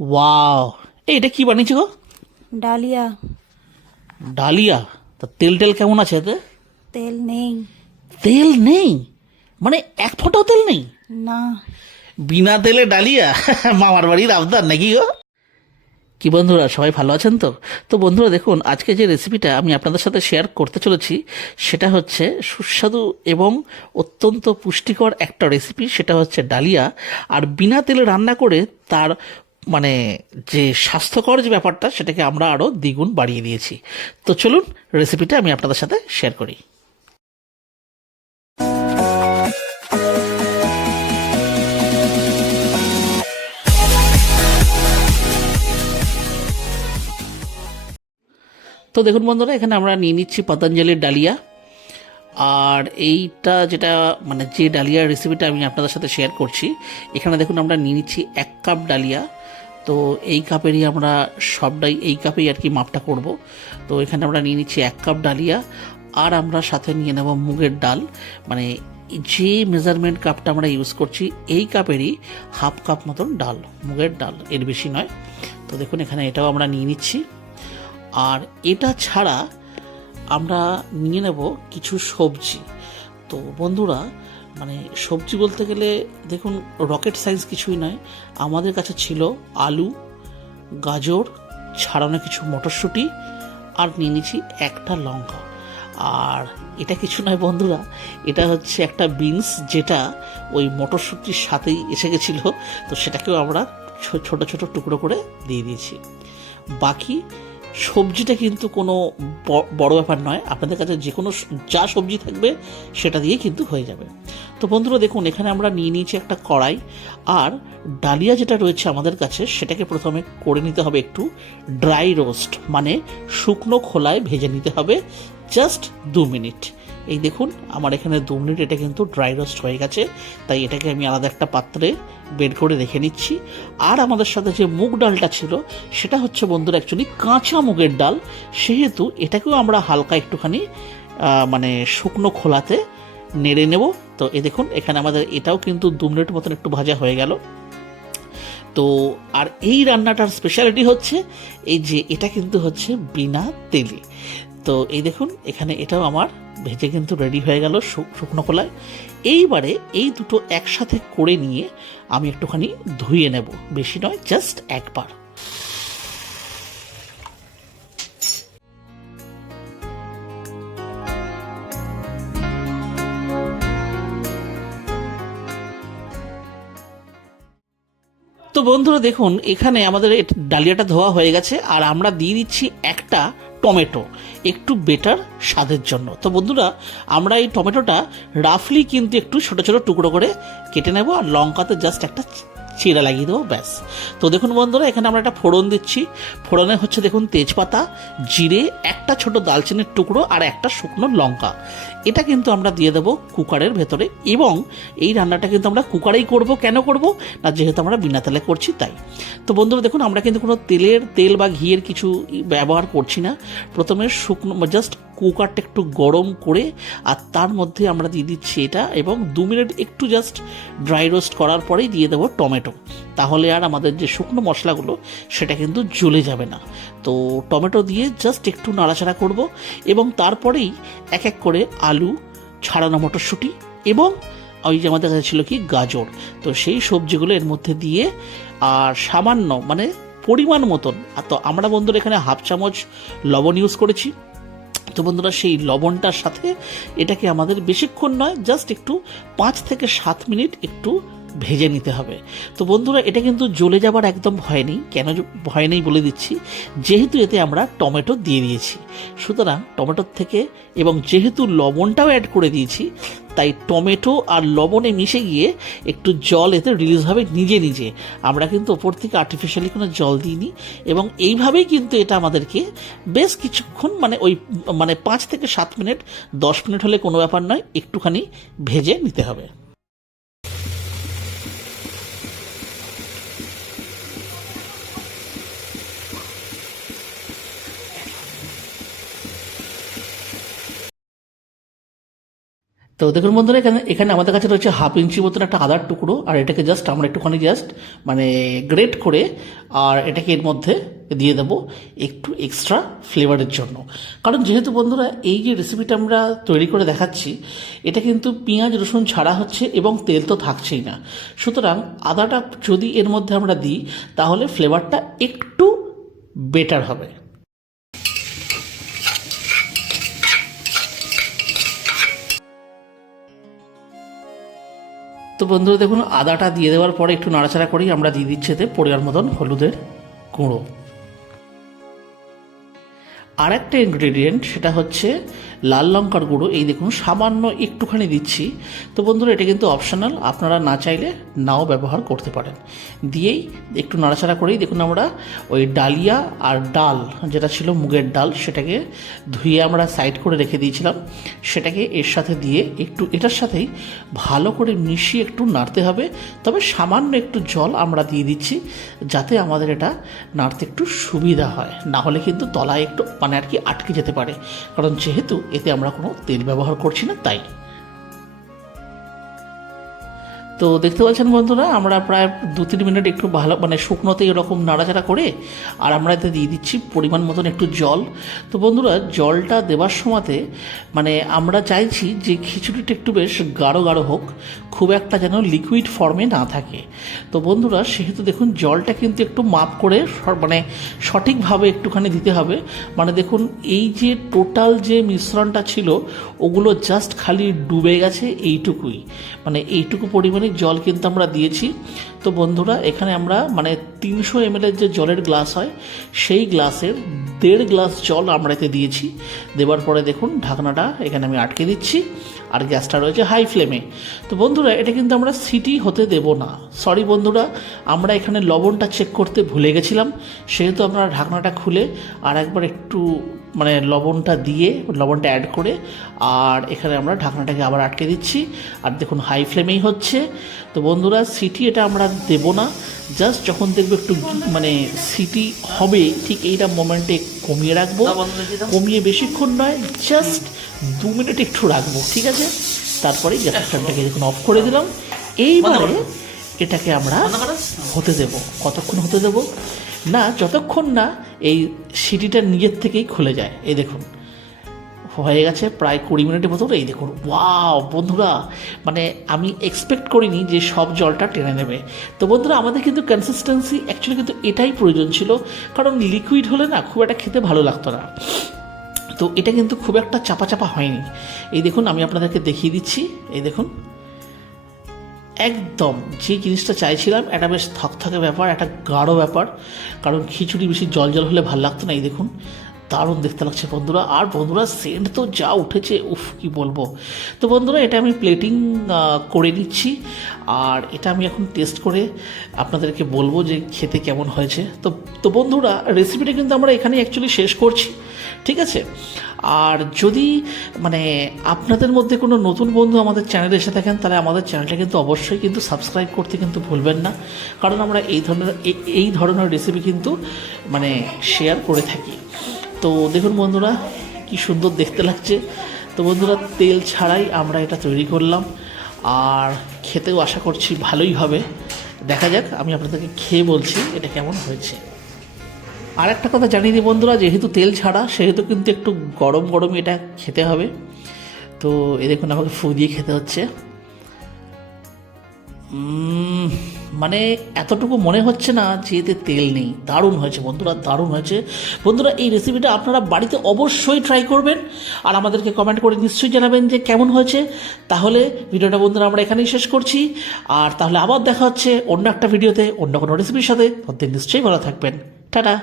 Wow, এটা কি বানিয়েছো গো? ডালিয়া। ডালিয়া? তা তেল টেল কেমন আছে এতে? তেল নেই। তেল নেই? মানে এক ফোঁটাও তেল নেই? না। বিনা তেলে ডালিয়া? মামার বাড়ির আবদার নাকি গো? কি বন্ধুরা, সবাই ভালো আছেন তো? তো বন্ধুরা দেখুন, আজকে যে রেসিপিটা আমি আপনাদের সাথে শেয়ার করতে চলেছি সেটা হচ্ছে সুস্বাদু এবং অত্যন্ত পুষ্টিকর একটা রেসিপি। সেটা হচ্ছে ডালিয়া। আর বিনা তেলে রান্না করে তার মানে যে স্বাস্থ্যকর যে ব্যাপারটা সেটাকে আমরা আরও দ্বিগুণ বাড়িয়ে দিয়েছি। তো চলুন রেসিপিটা আমি আপনাদের সাথে শেয়ার করি। তো দেখুন বন্ধুরা, এখানে আমরা নিয়ে নিচ্ছি পতঞ্জলির ডালিয়া। আর এইটা যেটা মানে যে ডালিয়ার রেসিপিটা আমি আপনাদের সাথে শেয়ার করছি, এখানে দেখুন আমরা নিয়ে নিচ্ছি 1 কাপ ডালিয়া। তো এই কাপেরই আমরা সবটাই এই কাপেই আর কি মাপটা করব। তো এখানে আমরা নিয়ে নিচ্ছি 1 কাপ ডালিয়া। আর আমরা সাথে নিয়ে নেব মুগের ডাল। মানে যে মেজারমেন্ট কাপটা আমরা ইউজ করছি এই কাপেরই হাফ কাপ মতন ডাল, মুগের ডাল, এর বেশি নয়। তো দেখুন এখানে এটাও আমরা নিয়ে নিচ্ছি। আর এটা ছাড়া আমরা নিয়ে নেব কিছু সবজি। তো বন্ধুরা, মানে সবজি বলতে গেলে দেখুন রকেট সায়েন্স কিছুই নয়। আমাদের কাছে ছিল আলু, গাজর, ছাড়ানো কিছু মটরশুঁটি, আর নিয়ে নিয়েছি একটা লঙ্কা। আর এটা কিছু নয় বন্ধুরা, এটা হচ্ছে একটা বিনস, যেটা ওই মটরশুঁটির সাথেই এসে গেছিলো। তো সেটাকেও আমরা ছোট ছোট টুকরো করে দিয়ে দিয়েছি। বাকি সবজিটা কিন্তু কোনো বড় ব্যাপার নয়, আপনাদের কাছে যে কোনো যা সবজি থাকবে সেটা দিয়ে কিন্তু হয়ে যাবে। তো বন্ধুরা দেখুন, এখানে আমরা নিয়ে নিয়েছি একটা কড়াই। আর ডালিয়া যেটা রয়েছে আমাদের কাছে সেটাকে প্রথমে করে নিতে হবে একটু ড্রাই রোস্ট, মানে শুকনো খোলায় ভেজে নিতে হবে জাস্ট 2 মিনিট। এই দেখুন আমার এখানে 2 মিনিট এটা কিন্তু ড্রাই রোস্ট হয়ে গেছে। তাই এটাকে আমি আলাদা একটা পাত্রে বের করে রেখে নিচ্ছি। আর আমাদের সাথে যে মুগ ডালটা ছিল সেটা হচ্ছে বন্ধুরা অ্যাকচুয়ালি কাঁচা মুগের ডাল, সেহেতু এটাকেও আমরা হালকা একটুখানি মানে শুকনো খোলাতে নেড়ে নেব। তো এই দেখুন এখানে আমাদের এটাও কিন্তু 2 মিনিট মতন একটু ভাজা হয়ে গেল। তো আর এই রান্নাটার স্পেশালিটি হচ্ছে এই যে এটা কিন্তু হচ্ছে বিনা তেলে। তো এই দেখুন এখানে এটাও আমার ভেজে কিন্তু রেডি হয়ে গেল শুকনো কলায়। এইবারে এই দুটো একসাথে করে নিয়ে আমি একটুখানি ধুয়ে নেব, বেশি নয়, জাস্ট একবার। তো বন্ধুরা দেখুন এখানে আমাদের ডালিয়াটা ধোয়া হয়ে গেছে। আর আমরা দিয়ে দিচ্ছি একটা টমেটো, একটু বেটার স্বাদের জন্য। তো বন্ধুরা আমরা এই টমেটোটা রাফলি কিন্তু একটু ছোট ছোট টুকরো করে কেটে নেব, আর লঙ্কাতে জাস্ট একটা চিড়া লাগিয়ে দেবো, ব্যাস। তো দেখুন বন্ধুরা এখানে আমরা একটা ফোড়ন দিচ্ছি। ফোড়নে হচ্ছে দেখুন তেজপাতা, জিরে, একটা ছোট দালচিনির টুকরো, আর একটা শুকনো লঙ্কা। এটা কিন্তু আমরা দিয়ে দেবো কুকারের ভেতরে। এবং এই রান্নাটা কিন্তু আমরা কুকারেই করব। কেন করব না, যেহেতু আমরা বিনা তেলে করছি তাই। তো বন্ধুরা দেখুন আমরা কিন্তু কোনো তেল বা ঘিয়ের কিছু ব্যবহার করছি না। প্রথমে শুকনো জাস্ট কুকারটা একটু গরম করে আর তার মধ্যে আমরা দিয়ে দিচ্ছি এটা, এবং 2 মিনিট একটু জাস্ট ড্রাই রোস্ট করার পরেই দিয়ে দেবো টমেটো। তাহলে আর আমাদের যে শুকনো মশলাগুলো সেটা কিন্তু জ্বলে যাবে না। তো টমেটো দিয়ে জাস্ট একটু নাড়াচাড়া করব, এবং তারপরেই এক এক করে আলু, ছাড়ানো মটরশুঁটি, এবং ওই যে আমাদের কাছে ছিল কি গাজর, তো সেই সবজিগুলো এর মধ্যে দিয়ে আর সামান্য মানে পরিমাণ মতন। তো আমরা বন্ধুরা এখানে হাফ চামচ লবণ ইউজ করেছি। তো বন্ধুরা সেই লবণটার সাথে এটাকে আমাদের বেশিক্ষণ নয়, জাস্ট একটু 5 থেকে 7 মিনিট একটু ভেজে নিতে হবে। তো বন্ধুরা এটা কিন্তু জ্বলে যাবার একদম ভয় নেই। কেন ভয় নেই বলে দিচ্ছি, যেহেতু এতে আমরা টমেটো দিয়ে দিয়েছি, সুতরাং টমেটোর থেকে, এবং যেহেতু লবণটাও অ্যাড করে দিয়েছি, তাই টমেটো আর লবণে মিশে গিয়ে একটু জল এতে রিলিজ হবে নিজে নিজে। আমরা কিন্তু ওপর থেকে আর্টিফিশিয়ালি কোনো জল দিইনি। এবং এইভাবেই কিন্তু এটা আমাদেরকে বেশ কিছুক্ষণ মানে 5 থেকে 7 মিনিট, 10 মিনিট হলে কোনো ব্যাপার নয়, একটুখানি ভেজে নিতে হবে। তো দেখুন বন্ধুরা, এখানে আমাদের কাছে রয়েছে 1/2 ইঞ্চি মতন একটা আদার টুকরো, আর এটাকে জাস্ট আমরা একটুখানি মানে গ্রেট করে আর এটাকে এর মধ্যে দিয়ে দেবো একটু এক্সট্রা ফ্লেভারের জন্য। কারণ যেহেতু বন্ধুরা এই যে রেসিপিটা আমরা তৈরি করে দেখাচ্ছি, এটা কিন্তু পেঁয়াজ রসুন ছাড়া হচ্ছে এবং তেল তো থাকছেই না, সুতরাং আদাটা যদি এর মধ্যে আমরা দিই তাহলে ফ্লেভারটা একটু বেটার হবে। তো বন্ধুরা দেখুন, আদাটা দিয়ে দেওয়ার পরে একটু নাড়াচাড়া করেই আমরা দিয়ে দিচ্ছি এতে পরিমাণ মতন হলুদের গুঁড়ো। আর একটা ইনগ্রেডিয়েন্ট, সেটা হচ্ছে লাল লঙ্কার গুঁড়ো। এই দেখুন সামান্য একটুখানি দিচ্ছি। তো বন্ধুরা এটা কিন্তু অপশনাল, আপনারা না চাইলে নাও ব্যবহার করতে পারেন। দিয়েই একটু নাড়াচাড়া করেই দেখুন আমরা ওই ডালিয়া আর ডাল যেটা ছিল মুগের ডাল, সেটাকে ধুয়ে আমরা সাইড করে রেখে দিয়েছিলাম, সেটাকে এর সাথে দিয়ে একটু এটার সাথেই ভালো করে মিশিয়ে একটু নাড়তে হবে। তবে সামান্য একটু জল আমরা দিয়ে দিচ্ছি যাতে আমাদের এটা নাড়তে একটু সুবিধা হয়, না হলে কিন্তু তলায় একটু মানে আর কি আটকে যেতে পারে, কারণ যেহেতু এতে আমরা কোনো তেল ব্যবহার করছি না তাই। তো দেখতে পাচ্ছেন বন্ধুরা, আমরা প্রায় 2-3 মিনিট একটু ভালো মানে শুকনোতে এরকম নাড়াচাড়া করে আর আমরা এতে দিয়ে দিচ্ছি পরিমাণ মতন একটু জল। তো বন্ধুরা জলটা দেওয়ার সময়তে মানে আমরা চাইছি যে খিচুড়িটা একটু বেশ গাঢ় গাঢ় হোক, খুব একটা যেন লিকুইড ফর্মে না থাকে। তো বন্ধুরা সেহেতু দেখুন জলটা কিন্তু একটু মাপ করে মানে সঠিকভাবে একটুখানি দিতে হবে। মানে দেখুন এই যে টোটাল যে মিশ্রণটা ছিল ওগুলো জাস্ট খালি ডুবে গেছে এইটুকুই, মানে এইটুকু পরিমাণে জল কিন্তু আমরা দিয়েছি। তো বন্ধুরা এখানে আমরা মানে 300 ml যে জলের গ্লাস হয় সেই গ্লাসের 1.5 গ্লাস জল আমরা এতে দিয়েছি। দেওয়ার পরে দেখুন ঢাকনাটা এখানে আমি আটকে দিচ্ছি, আর গ্যাসটা রয়েছে হাই ফ্লেমে। তো বন্ধুরা এটা কিন্তু আমরা সিটি হতে দেব না। সরি বন্ধুরা, আমরা এখানে লবণটা চেক করতে ভুলে গেছিলাম, সেহেতু আমরা ঢাকনাটা খুলে আর একবার একটু মানে লবণটা দিয়ে লবণটা অ্যাড করে আর এখানে আমরা ঢাকনাটাকে আবার আটকে দিচ্ছি। আর দেখুন হাই ফ্লেমেই হচ্ছে। তো বন্ধুরা সিটি এটা আমরা দেব না, জাস্ট যখন দেখবো একটু মানে সিটি হবে ঠিক এইটা মোমেন্টে কমিয়ে রাখবো, কমিয়ে বেশিক্ষণ নয়, জাস্ট 2 মিনিট একটু রাখবো, ঠিক আছে? তারপরে গ্যাসের ফ্লেমটাকে দেখুন অফ করে দিলাম। এইবারে এটাকে আমরা হতে দেব। কতক্ষণ হতে দেব না, যতক্ষণ না এই সিটিটা নিজের থেকেই খুলে যায়। এই দেখুন হয়ে গেছে প্রায় 20 মিনিটের মতো। এই দেখুন ওয়াও বন্ধুরা, মানে আমি এক্সপেক্ট করিনি যে সব জলটা টেনে নেবে। তো বন্ধুরা আমাদের কিন্তু কনসিস্টেন্সি অ্যাকচুয়ালি কিন্তু এটাই প্রয়োজন ছিল, কারণ লিকুইড হলে না খুব একটা খেতে ভালো লাগতো না। তো এটা কিন্তু খুব একটা চাপা চাপা হয়নি। এই দেখুন আমি আপনাদেরকে দেখিয়ে দিচ্ছি। এই দেখুন একদম যে জিনিসটা চাইছিলাম, একটা বেশ থকথকে ব্যাপার, একটা গাঢ় ব্যাপার, কারণ খিচুড়ি বেশি জল জল হলে ভালো লাগতো না। এই দেখুন দারুণ দেখতে লাগছে বন্ধুরা, আর বন্ধুরা সেন্ট তো যা উঠেছে, উফ কি বলবো। তো বন্ধুরা এটা আমি প্লেটিং করে নিচ্ছি, আর এটা আমি এখন টেস্ট করে আপনাদেরকে বলবো যে খেতে কেমন হয়েছে। তো বন্ধুরা রেসিপিটা কিন্তু আমরা এখানে অ্যাকচুয়ালি শেষ করছি, ঠিক আছে? আর যদি মানে আপনাদের মধ্যে কোনো নতুন বন্ধু আমাদের চ্যানেলে এসে থাকেন, তাহলে আমাদের চ্যানেলটা কিন্তু অবশ্যই কিন্তু সাবস্ক্রাইব করতে কিন্তু ভুলবেন না, কারণ আমরা এই ধরনের রেসিপি কিন্তু মানে শেয়ার করে থাকি। তো দেখুন বন্ধুরা কি সুন্দর দেখতে লাগছে। তো বন্ধুরা তেল ছাড়াই আমরা এটা তৈরি করলাম, আর খেতেও আশা করছি ভালোই হবে। দেখা যাক, আমি আপনাদেরকে খেয়ে বলছি এটা কেমন হয়েছে। আর একটা কথা জানিয়ে দিই বন্ধুরা, যেহেতু তেল ছাড়া সেহেতু কিন্তু একটু গরম গরমই এটা খেতে হবে। তো এই দেখুন আমাকে ফু দিয়ে খেতে হচ্ছে। মানে এতটুকু মনে হচ্ছে না যে এতে তেল নেই। দারুণ হয়েছে বন্ধুরা, দারুণ হয়েছে। বন্ধুরা এই রেসিপিটা আপনারা বাড়িতে অবশ্যই ট্রাই করবেন, আর আমাদেরকে কমেন্ট করে নিশ্চয়ই জানাবেন যে কেমন হয়েছে। তাহলে ভিডিওটা বন্ধুরা আমরা এখানেই শেষ করছি, আর তাহলে আবার দেখা হচ্ছে অন্য একটা ভিডিওতে অন্য কোনো রেসিপির সাথে। নিশ্চয়ই ভালো থাকবেন। টাটা।